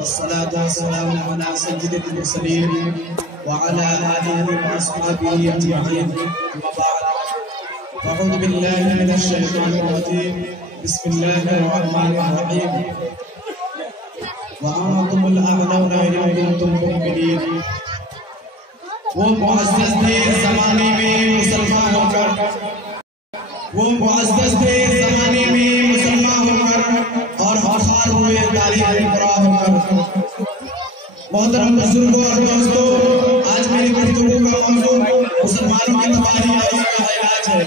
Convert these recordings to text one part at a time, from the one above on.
वस्सलातु वस्सलामु अला सय्यिदिल मुरसलीन व अला आलिहि व अस्हाबिहि अजमईन। अम्मा बाद, अऊज़ु बिल्लाहि मिनश शैतानिर रजीम। बिस्मिल्लाहिर रहमानिर रहीम। व अंतुमुल अअलौना इन कुंतुम मुमिनीन। वो मुअज़्ज़ज़ थे ज़माने में मुसलमान होकर, वो मुअज़्ज़ज़ थे ज़माने में मुसलमान होकर और हौसला हुए तारीख़ इक़रा होकर। मोहतरम बुजुर्गों और दोस्तों, आज मेरी गुफ्तगू का मौजू मुसलमानों की तबाही और उसका इलाज है।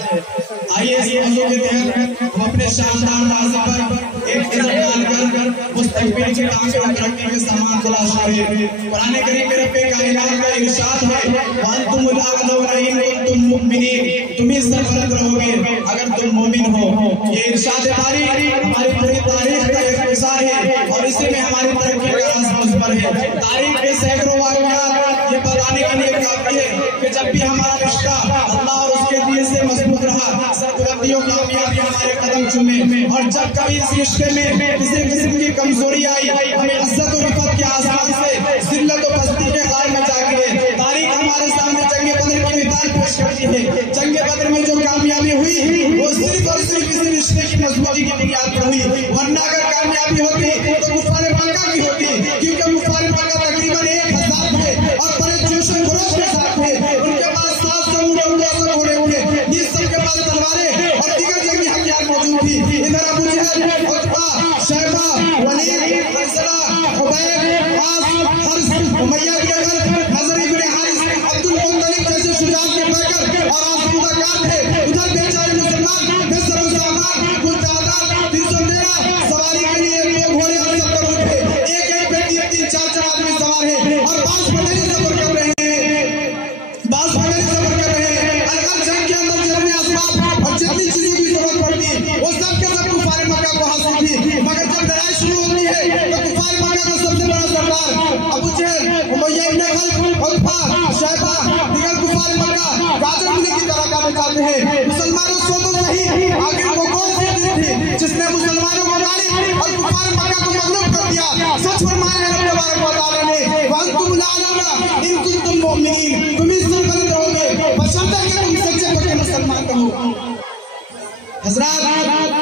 आइए इस मौजू के तहत हम अपने शानदार माज़ी पर एक नज़र डालकर मुस्तक़बिल के कामयाब तरक्की के सामान तलाश करें। कुरान करीम में रब्बे कायनात का इरशाद है, वअंतुमुल अअलौना इन कुंतुम मुमिनीन। तुम ही सरफराज रहोगे अगर तुम मोमिन हो। ये इरशाद बारी हमारी पूरी तारीख का एक हिस्सा है और इसी में हमारी तरक्की का राज मुज़बर है। तारीख के सैकड़ों वाक़यात ये बताने के लिए काफी है कि जब भी हमारा रिश्ता अल्लाह और उसके दीन से मजबूत रहा, सरबुलंदियों कामयाबी हमारे कदम चूमे, और जब कभी इस रिश्ते में किसी किस्म की कमजोरी आई, हमें इज्जत और रिफत के आसमान से जिल्लत और पस्ती के गार में जाके तारीख हमारे सामने जंगे बदर की मिसाल पेश करती है। जंगे बदर में जो कामयाबी हुई वो सिर्फ और सिर्फ किसी रिश्ते की मजबूती की बुनियाद पर हुई, वरना अगर कामयाबी होती तो कुफार मक्का की होती, क्योंकि कुफार मक्का तकरीबन 1000 थे और बड़े जोश और खरोश के साथ थे। उनके पास 700 घोड़े थे, इस सब के पास तलवारें और दीगर जंगी हथियार मौजूद थी। इधर अबू जहल, उतबा, शैबा, वलीद, हंसला, उबैद, आस, हर्ष, उमैया के अगर नजर इब्न हारिस, अब्दुल मुत्तलिब जैसे शुजाअत के पैकर और आज़मूदागार थे। उधर बेचारे मुसलमान बेसर सामान कुल तादाद 313 सवारी के लिए घोड़े और सब पर उठे। एक पे 3-4 आदमी सवार है और 5 बंदे सफर कर रहे हैं, 10 बंदे सफर कर रहे हैं। हर जंग के अंदर जितने असबाब और जितनी चीजों की जरूरत पड़ती वो सब के सब कुफार मक्का को हासिल थी। मगर जब लड़ाई शुरू होती है तो कुफार मक्का का सबसे बड़ा सरदार अबू जहल, उमैया इब्न खल्फ, उतबा, शैबा, दीगर कुफार मक्का गाजर मिली की तरह काटे जाते हैं। मुसलमानों सो तो सही, आखिर वो कौन सी दिन थी जिसने मुसलमानों को मारी और कुफार मक्का को मगलूब कर दिया? सच फरमाया है रब तबारक व तआला ने, वअंतुमुल अअलौना इन कुंतुम मुमिनीन। तुम ही सरफराज रहोगे बशर्ते कि तुम सच्चे पक्के मुसलमान रहो। हज़रात,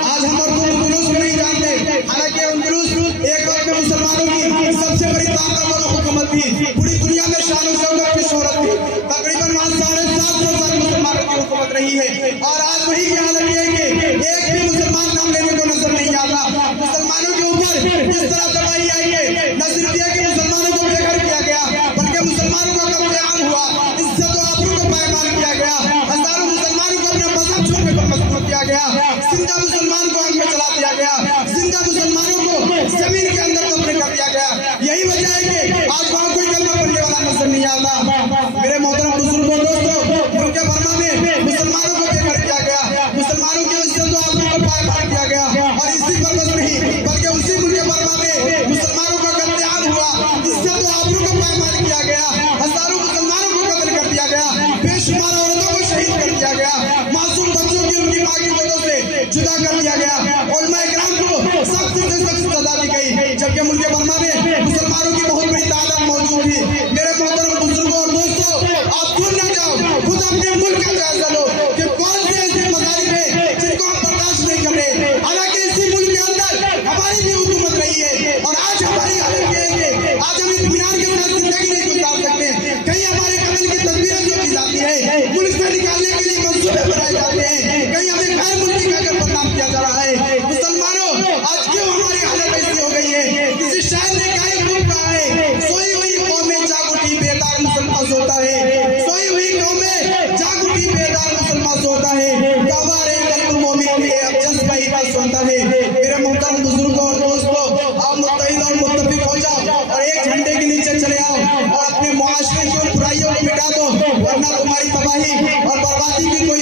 आज हम अंदलुस को नहीं जानते, हालांकि अंदलुस एक वक्त में मुसलमानों की सबसे बड़ी ताकतवर हुकूमत थी। पूरी दुनिया में शान और शौकत की शोहरत थी। तकरीबन 750 साल मुसलमानों की हुकूमत रही है और आज वही की हालत है कि एक भी मुसलमान नाम लेने को नजर नहीं आता। मुसलमानों के ऊपर जिस तरह तबाही आई है, न सिर्फ यह कि मुसलमानों को बेघर किया गया बल्कि मुसलमानों का कत्लेआम हुआ, इज्जत और आबरू को पायमाल किया गया, हजारों मुसलमानों को अपना मजहब छोड़ने पर मजबूर किया गया, जिंदा मुसलमान को आग में जला दिया गया, जिंदा मुसलमानों को जमीन के अंदर दफन कर दिया गया। यही वजह है कि आज वहां कोई कलमा पढ़ने वाला नजर नहीं आता। मेरे मोहतरम बुजुर्गों दोस्तों, मुल्क बर्मा में मुसलमानों को बेघर किया गया, मुसलमानों की इज्जत और आबरू को पायमाल किया गया, और इसी पर बस नहीं बल्कि उसी मुल्क बर्मा में मुसलमानों का कत्लेआम हुआ, इज्जत और आबरू को पायमाल किया गया, हजारों मुसलमानों को कत्ल कर दिया गया, बेशुमार औरतों को शहीद कर दिया गया, मासूम बच्चों की उनकी माँ की वजह से जुदा कर दिया गया, उलमा इकराम को सख्त से सख्त सजा दी गई, जबकि मुल्क बर्मा में मुसलमानों की बहुत बड़ी तादाद मौजूद थी। मेरे मोहतरम बुजुर्गों और दोस्तों, आप भूल न जाओ, खुद अपने मुल्क का जायजा लो कि कौन से ऐसे मजालिम है जिनको हम बर्दाश्त नहीं कर रहे। हालांकि इसी मुल्क के अंदर हमारी भी हुकूमत रही है और आज हमारी हालत ये है कि आज हम इत्मीनान के साथ जिंदगी नहीं गुजार सकते। कहीं हमारे कत्ल की तस्वीरें जो की जाती है, मुल्क से निकालने के लिए मंसूबे बनाए जाते हैं, कहीं हमें गैर मुल्की कहकर बदनाम किया जा रहा है। मुसलमानों, आज क्यों हमारी हालत ऐसी हो गई है? किसी शायर ने कहा है, सोई हुई कौमें जाग उठी बेदार मुसलमान सोता है, सोई हुई कौमें जाग उठी बेदार मुसलमान सोता है, गवारे कल्ब मोमिन के अब जज्बा ही बस होता है। मेरे मोहतरम बुजुर्गों और दोस्तों, आप मुत्तहिद और मुत्तफिक हो जाओ और एक झंडे के नीचे चले आओ और अपने मुआशरे की बुराइयों को मिटा दो, वरना तुम्हारी तबाही और बर्बादी की कोई